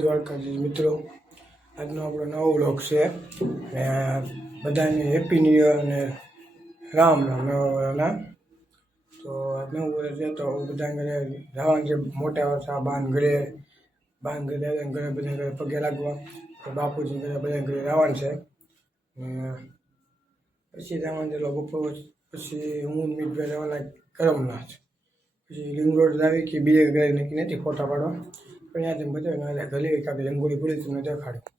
દ્વારકાધીશ મિત્રો, આજનો આપણો નવો વ્લોગ છે ને બધાને હેપી ન્યૂ યર અને રામ રામ નવા. તો નવું વર્ષ છે તો બધા ઘરે જવાનું છે, મોટા વર્ષા ઘરે દાદાને ઘરે બધા ઘરે પગે લાગવા, તો બાપુજી ઘરે બધા ઘરે જવાનું છે ને પછી જવાનું છે બપોર પછી હું મીઠભાઈ જવાના કરમનાથ, પછી લિંગ રોડ આવી કે બે ઘરે નક્કી નથી ફોટા પાડવા, પણ ત્યાં તમે બતાવ્યું ઘરે કાંઈ રંગોળી પૂરી તમને દેખાડ્યું.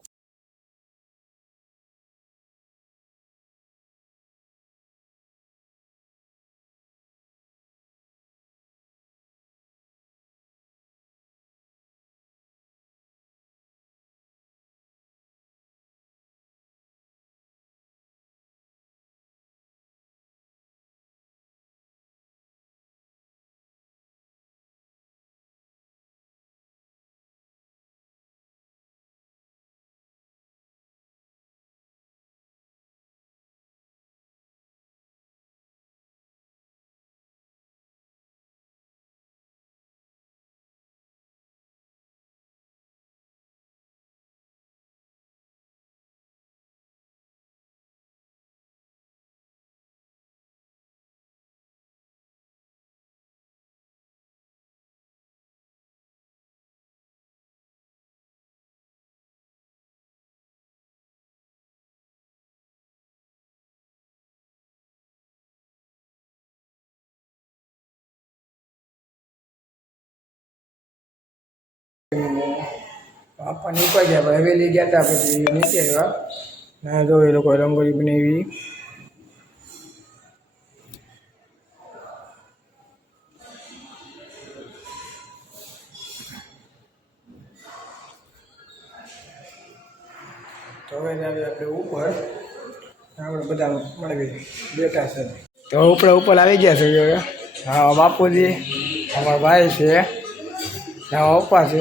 આપવા નીકળી ગયા, હવેલી ગયા હતા, પછી નીચે ગયા ના જો એ લોકો રંગોળી બનાવી. તો હવે આપણે ઉપર આપણે બધા મળવી બેઠા છે, તો ઉપર આવી ગયા છે હવે. હા બાપુજી, અમારા ભાઈ છે, પપ્પા છે,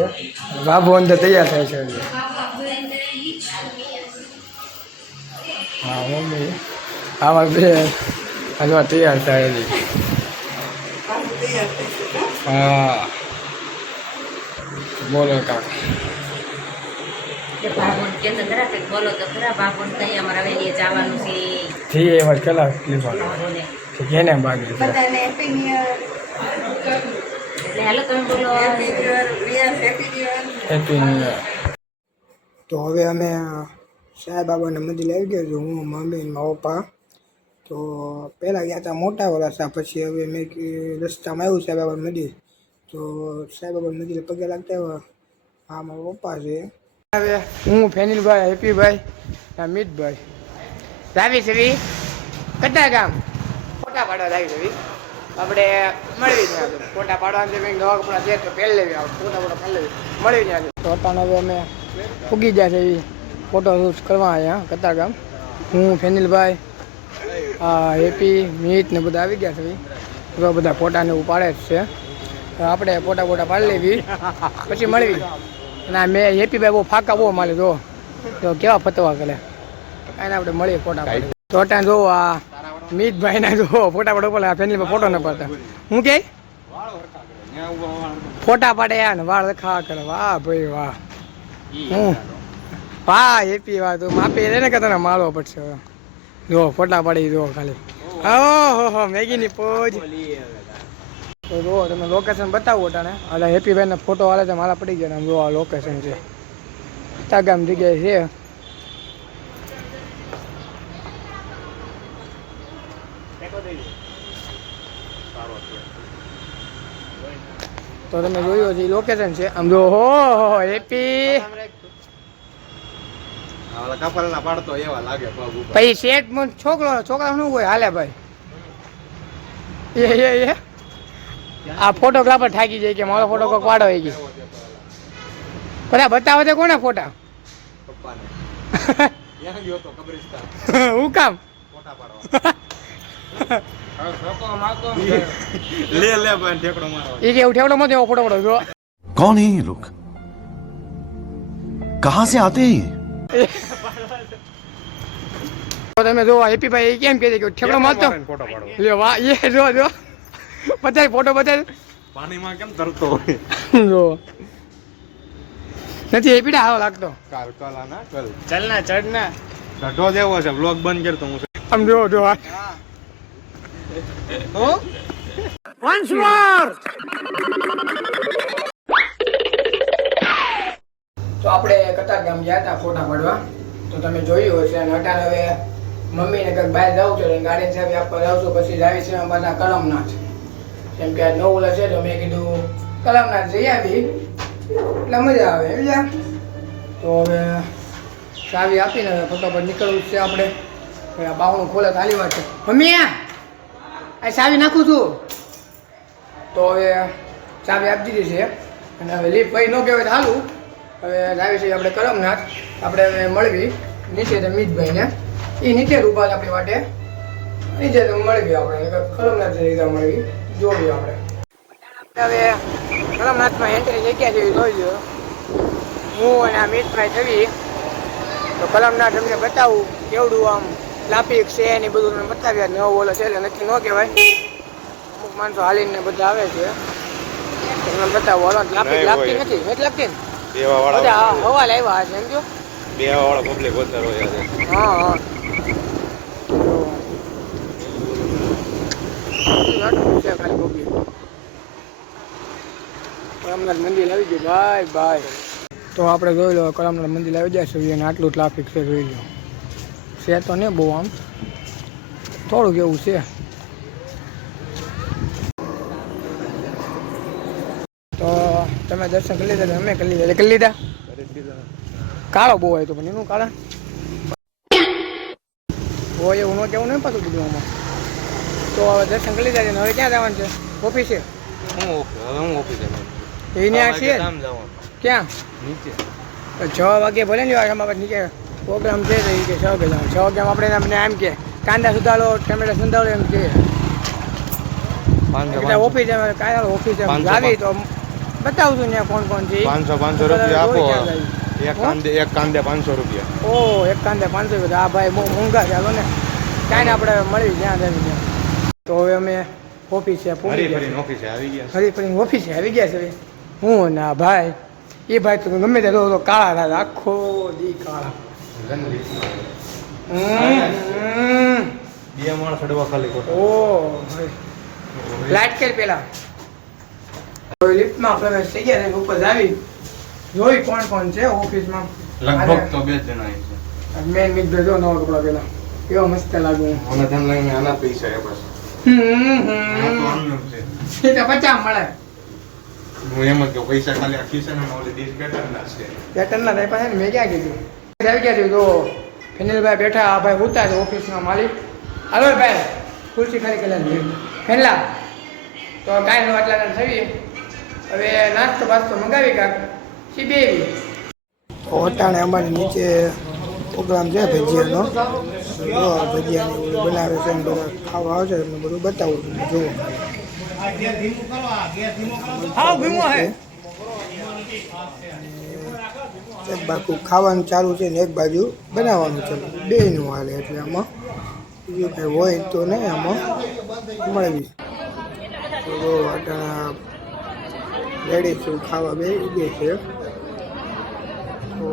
બાબુ અંદર તૈયાર થાય છે. હા મમ્મી, અમારા બેન હજુ તૈયાર થાય. હા બોલો કાકા. બોલો તો ખરા બાપુ કઈ અમારા વેલીએ જવાનું છે. ઠીક એ વાત કલા કેને બાકી હાલો તમે બોલો હેપી ન્યુ યર. તો હવે અમે સાંઈ બાબાના મંદિર આવી ગયા છું, હું મમ્મી ને મારા પપ્પા. તો પહેલાં ગયા હતા મોટા વરાસા, પછી હવે મેં રસ્તામાં આવ્યું સાંઈ બાબાનું મંદિર, તો સાંઈ બાબાનું મંદિરે પગે લાગતા આવ્યા. હા મારા પપ્પા છે. હવે હું ફેનિલભાઈ, હેપીભાઈ, મિતભાઈ જાવી છે કટા ગામ ફોટા પાડવા જાવી છે. આપણે મળવી ત્યાં ફોટા પાડવાના છે, નવા કપડા છે તો પહેરી લેવી, ફોટા પહેરી લેવી, મળી ત્યાં તો અટાણે હવે અમે ઉગી ગયા છે એવી ફોટો શૂટ કરવા અહીંયા કતાર ગામ. હું ફેનિલભાઈ, હેપી, મીત ને બધા આવી ગયા છે, તો બધા ફોટાને એવું પાડે જ છે. આપણે ફોટા પાડી લેવી પછી મળવી. ના મેં હેપીભાઈ બહુ ફાકા બહુ માલે જો કેવા ફતવા કરે, એને આપણે મળીએ ફોટા પાડી. તો ત્યાં જો આ મીતભાઈ ના જો ફોટા પાડો પડે, ફેમિલીમાં ફોટો ન પાડતા. હું કે ફોટા પાડે યાર ને વાળ ખા કરે, વાહ ભાઈ વાહ. હું વાહ હેપી વાહ, તું માપી એને કે તને મારવો પડશે. જો ફોટા પાડી જો ખાલી, ઓહો મેગીની પોજ. તો જો તમે લોકેશન બતાવો અટાણે. એટલે હેપીભાઈને ફોટો હાલે છે, મારા પડી ગયા. જો આ લોકેશન છે, તાગામ જગ્યાએ છે. તો તમે જોયું છે લોકેશન છે. આમ જો હો હેપી પછી શેઠ છોકરા શું હોય હાલે ભાઈ. એ આ ફોટોગ્રાફર થાકી જાય કે મારો ફોટો કોઈ પાડો હોય કે બધા બતાવો છે. કોને ફોટા હું કામ એ કે ઠેકડો મત એવો ફોટો પાડો. कौन है ये लोग, कहां से आते हैं ये? તમે જો હેપીભાઈ કેમ કહે છે કે ઠેકડો મારતો લ્યો વાહ. એ જો બતાય ફોટો બતાય પાણીમાં કેમ તરતો હોય જો નથી એ પીડા આવો લાગતો. કાલ કાલ આના કાલ ચાલ ના ચડ ના ઢો દેવો છે બ્લોગ બંધ કરતો હું આમ જો જો વન્સ મોર. તો આપણે કતારગામ ગયા હતા ફોટા પાડવા, તો તમે જોયું હશે. અને અટાણે હવે મમ્મીને કંઈક બહાર જવું છે, ગાડી ચાવી આપવા જાઉં છું. પછી જાવી છે પાછા કલમનાથ, કેમ કે આજ નવું છે તો મેં કીધું કલમનાથ જઈ આવી એટલે મજા આવે સમજ્યા. તો હવે ચાવી આપીને હવે ફટાફટ નીકળવું છે આપણે. હવે આ બાવણું ખોલે ખાલી વાત છે. મમ્મી આ ચાવી નાખું છું. તો હવે ચાવી આપી દીધી છે અને હવે લીપ ભાઈ ન કહેવાય તો હાલું. હવે લાવી છે આપણે કરમનાથ. આપણે હવે મળવી નીચે મિતભાઈને, એ નીચે ઊભા છે આપણી વાટે. નીચે તો મળવી આપણે કરમનાથ રીતે મળવી જોવી આપણે. હવે કરમનાથમાં એન્ટ્રી જગ્યા જેવી જોઈ લો. હું અને આ મિતભાઈ થવી તો કરમનાથ અમને બતાવું કેવડું આમ ટ્રાફિક છે ને બધું તમને બતાવ્યા. નવો બોલો છે એટલે નક્કી ન કહેવાય. અમુક માણસો હાલીને બધા આવે છે તમને બતાવો. હાલો ટ્રાફિક લાગતી નથી, નથી લાગતી ને? બેવા વાળા બધા હવા લાવ્યા છે સમજો. બેવા વાળા પબ્લિક વધારે હોય છે. હા હા ખાલી પબ્લિક. કરમનાથ મંદિર આવી ગયું ભાઈ ભાઈ. તો આપણે જોઈ લો કરમનાથ મંદિર આવી જાય છે અને આટલું ટ્રાફિક છે જોઈ લો. છે તો નહીં બહુ, આમ થોડુંક એવું છે. તો તમે દર્શન કરી લીધા, અમે કરી લીધા. કરી લીધા. કાળો બહુ હોય તો પણ એનું કારણ હોય એવું ન કેવું નહીં પાછું બધું આમાં. તો હવે દર્શન કરી લીધા છે. હવે ક્યાં જવાનું છે? ઓફિસે? હું ઓફિસે એને આ છીએ ક્યાં નીચે 6 વાગે ભલે ને અમારે નીચે પ્રોગ્રામ છે તો એ કે 6 વાગે જવાનું. 6 વાગે આપણે અમને એમ કે કાંદા સુધારો, ટમેટા સુધારો એમ કે ઓફિસ કાંઈ ઓફિસે આવી તો બતાવું છું ત્યાં કોણ કોણ છે. 500 રૂપિયા આપો. એક કાંદે 500 રૂપિયા. ઓ એક કાંદે 500 રૂપિયા. હા ભાઈ બહુ મોંઘા છે. હાલો ને કાંઈ ને આપણે મળી જ્યાં જઈએ ત્યાં. તો હવે અમે ઓફિસે હરીફરીને ઓફિસે આવી ગયા. હરીફરીને ઓફિસે આવી ગયા છે. હું ના ભાઈ એ ભાઈ તો ગમે તે તો કાળા થાય આખો દી કાળા. બે માણસ ચડવા ખાલી ખોટા. ઓ લાઈટ કે પેલા લિફ્ટમાં પ્રવેશ થઈ ગયા છે. ઉપર આવી જોઈ કોણ કોણ છે ઓફિસમાં. લગભગ તો 2 જણા છે. મેન મિત ભેગો નવા કપડા પેલા કેવો મસ્ત લાગુ. મને તેમ લાગે આના પૈસા એ બસ. એ તો 50 મળે. હું એમ જ કે પૈસા ખાલી આખી છે ને ઓલી ડીશ પેટર્ન ના છે. પેટર્ન ના થાય પાછા મેં ક્યાં કીધું આવી ગયા છે. તો ફેનિલભાઈ બેઠા, આ ભાઈ ઉતા છે ઓફિસના માલિક. હાલો ભાઈ ખુરશી ખાલી કરી ફેનલા તો કાંઈ આટલા થવી. હવે નાસ્તો બાસ્તો મંગાવી કાંક સીબેવી. તો અટાણે અમારે નીચે પ્રોગ્રામ છે ભજીયાનો. ભજીયાની બનાવે છે ને બધા ખાવા આવશે તમને બધું બતાવું છું. જુઓ એક બાજુ ખાવાનું ચાલુ છે ને એક બાજુ બનાવવાનું છે. બેયનું હાલે એટલે આમાં બીજું કંઈ હોય તો નહીં આમાં મળવી. તો અટાણા લેડીઝ ખાવા બે છે તો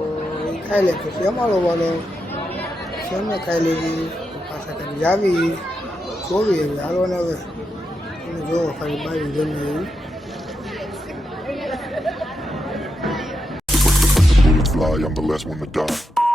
એ ખાઈ લે. પછી અમારો વાલો છે અમે ખાઈ લીધી. પાછા કંઈ જાવી જોવી હવે હાલો ને. હવે તમે જોવો ખાલી બાજુ જમે એવી. Fly, I'm the last one to die.